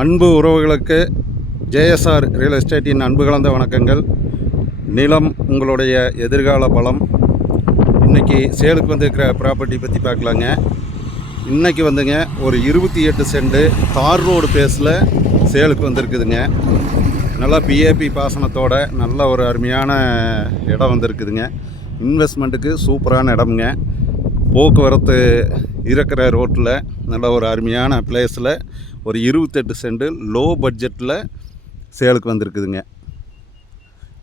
அன்பு உறவுகளுக்கு JSR real எஸ்டேட்டின் அன்பு கலந்த வணக்கங்கள். நிலம் உங்களுடைய எதிர்கால பலம். இன்றைக்கி சேலுக்கு வந்திருக்கிற ப்ராப்பர்ட்டி பற்றி பார்க்கலாங்க. இன்றைக்கி வந்துங்க ஒரு 28 சென்ட் தார் ரோடு பேஸில் சேலுக்கு வந்திருக்குதுங்க. நல்லா பிஏபி பாசனத்தோட நல்ல ஒரு அருமையான இடம் வந்திருக்குதுங்க. இன்வெஸ்ட்மெண்ட்டுக்கு சூப்பரான இடமுங்க. போக்குவரத்து இருக்கிற ரோட்டில் நல்ல ஒரு அருமையான பிளேஸில் ஒரு 28 சென்ட் லோ பட்ஜெட்டில் சேலுக்கு வந்திருக்குதுங்க.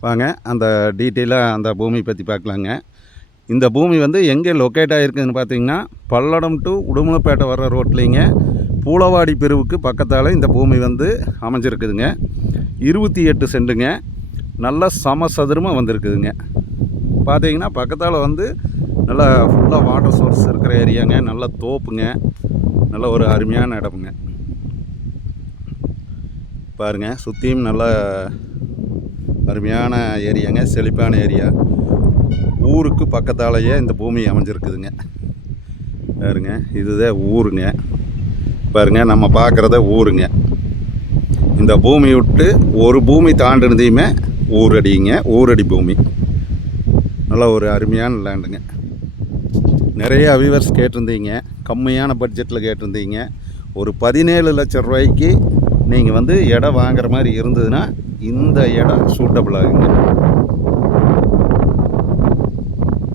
வாங்க அந்த டீட்டெயிலாக அந்த பூமி பற்றி பார்க்கலாங்க. இந்த பூமி வந்து எங்கே லொக்கேட் ஆகிருக்குதுன்னு பார்த்தீங்கன்னா, பல்லடம் டு உடுமலைப்பேட்டை வர்ற ரோட்லேங்க பூலவாடி பிரிவுக்கு பக்கத்தால் இந்த பூமி வந்து அமைஞ்சிருக்குதுங்க. 28 சென்ட்டுங்க. நல்ல சமசதுரமாக வந்திருக்குதுங்க. பார்த்தீங்கன்னா பக்கத்தால் வந்து நல்லா ஃபுல்லாக வாட்டர் சோர்ஸ் இருக்கிற ஏரியாங்க. நல்ல தோப்புங்க. நல்ல ஒரு அருமையான இடமுங்க. பாருங்கள், சுற்றியும் நல்ல அருமையான ஏரியாங்க. செழிப்பான ஏரியா. ஊருக்கு பக்கத்தாலேயே இந்த பூமி அமைஞ்சிருக்குதுங்க. பாருங்க, இதுதான் ஊருங்க. பாருங்கள், நம்ம பார்க்குறத ஊருங்க. இந்த பூமி விட்டு ஒரு பூமி தாண்டினதையுமே ஊரடிங்க. ஊரடி பூமி. நல்ல ஒரு அருமையான லேண்டுங்க. நிறைய வியூவர்ஸ் கேட்டிருந்தீங்க, கம்மியான பட்ஜெட்டில் கேட்டிருந்தீங்க. ஒரு 17 லட்சம் ரூபாய்க்கு நீங்கள் வந்து இடம் வாங்குற மாதிரி இருந்ததுன்னா இந்த இடம் சூட்டபிள் ஆகுங்க.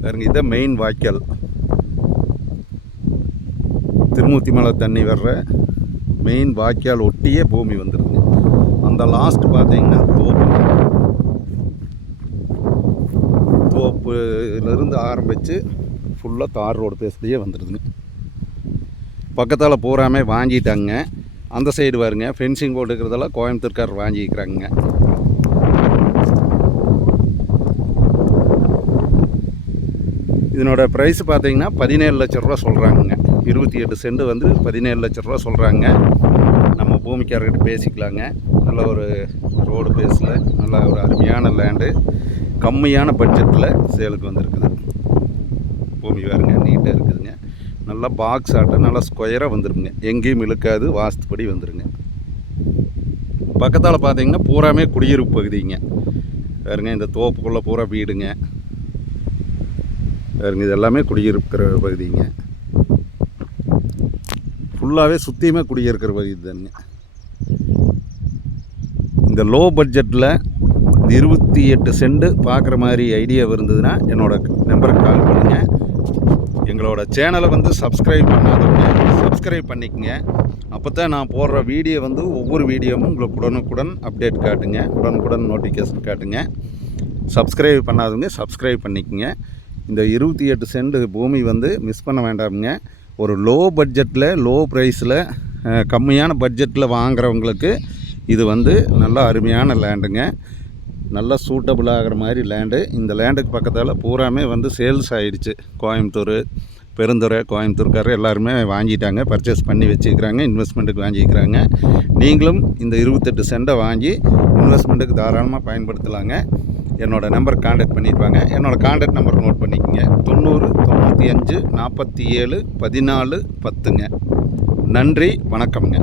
பாருங்க, இதான் மெயின் வாய்க்கால். திருமூர்த்தி மலை தண்ணி வர்ற மெயின் வாய்க்கால் ஒட்டியே பூமி வந்துடுதுங்க. அந்த லாஸ்ட் பார்த்தீங்கன்னா தோப்புலேருந்து ஆரம்பித்து ஃபுல்லாக தார் ரோடு பேஸ்லேயே வந்துடுதுங்க. பக்கத்தால் பூராமே வாங்கிட்டாங்க. அந்த சைடு பாருங்க, ஃபென்சிங் போட்டுக்கிறதெல்லாம் கோயம்புத்தூர்கார் வாங்கிக்கிறாங்க. இதனோட ப்ரைஸ் பார்த்தீங்கன்னா 17 லட்ச ரூபா சொல்கிறாங்க. 28 சென்ட் வந்து 17 லட்ச ரூபா சொல்கிறாங்க. நம்ம பூமிக்காரர்கிட்ட பேசிக்கலாங்க. நல்ல ஒரு ரோடு பேஸில் நல்ல ஒரு அருமையான லேண்டு, கம்மியான பட்ஜெட்டில் சேலுக்கு வந்திருக்குது. பூமி பாருங்க, நீட்டாக இருக்குதுங்க. நல்லா பாக்ஸ் ஆட்டம் நல்லா ஸ்கொயராக வந்துருங்க. எங்கேயும் இழுக்காது, வாஸ்துப்படி வந்துருங்க. பக்கத்தால் பார்த்தீங்கன்னா பூராமே குடியிருப்பு பகுதிங்க. பாருங்க, இந்த தோப்புக்குள்ளே பூரா வீடுங்க. பாருங்க, இது எல்லாமே குடியிருக்கிற பகுதிங்க. ஃபுல்லாகவே சுற்றியுமே குடியிருக்கிற பகுதி தானுங்க. இந்த லோ பட்ஜெட்டில் இந்த 28 சென்ட் பார்க்குற மாதிரி ஐடியா இருந்ததுன்னா என்னோடய நம்பருக்கு கால் பண்ணுங்கள். எங்களோட சேனலை வந்து சப்ஸ்கிரைப் பண்ணாதவங்க சப்ஸ்கிரைப் பண்ணிக்கங்க. அப்போ தான் நான் போடுற வீடியோ வந்து ஒவ்வொரு வீடியோவும் உங்களுக்கு உடனுக்குடன் அப்டேட் காட்டுங்க, உடனுக்குடன் நோட்டிஃபிகேஷன் காட்டுங்க. சப்ஸ்கிரைப் பண்ணாதவங்க சப்ஸ்கிரைப் பண்ணிக்கங்க. இந்த 28 சென்ட் பூமி வந்து மிஸ் பண்ண வேண்டாமுங்க. ஒரு லோ பட்ஜெட்டில் லோ ப்ரைஸில் கம்மியான பட்ஜெட்டில் வாங்குறவங்களுக்கு இது வந்து நல்ல அருமையான லேண்டுங்க. நல்லா சூட்டபிள் ஆகிற மாதிரி லேண்டு. இந்த லேண்டுக்கு பக்கத்தால் பூராமே வந்து சேல்ஸ் ஆகிடுச்சு. கோயம்புத்தூர், பெருந்துறை, கோயம்புத்தூர்காரர் எல்லாருமே வாங்கிட்டாங்க, பர்ச்சேஸ் பண்ணி வச்சுக்கிறாங்க, இன்வெஸ்ட்மெண்ட்டுக்கு வாங்கிக்கிறாங்க. நீங்களும் இந்த 28 சென்ட்டை வாங்கி இன்வெஸ்ட்மெண்ட்டுக்கு தாராளமாக பயன்படுத்தலாங்க. என்னோடய நம்பர் கான்டாக்ட் பண்ணியிருப்பாங்க. என்னோடய கான்டாக்ட் நம்பர் நோட் பண்ணிக்கோங்க. 90 95 47 14 10ங்க. நன்றி, வணக்கம்ங்க.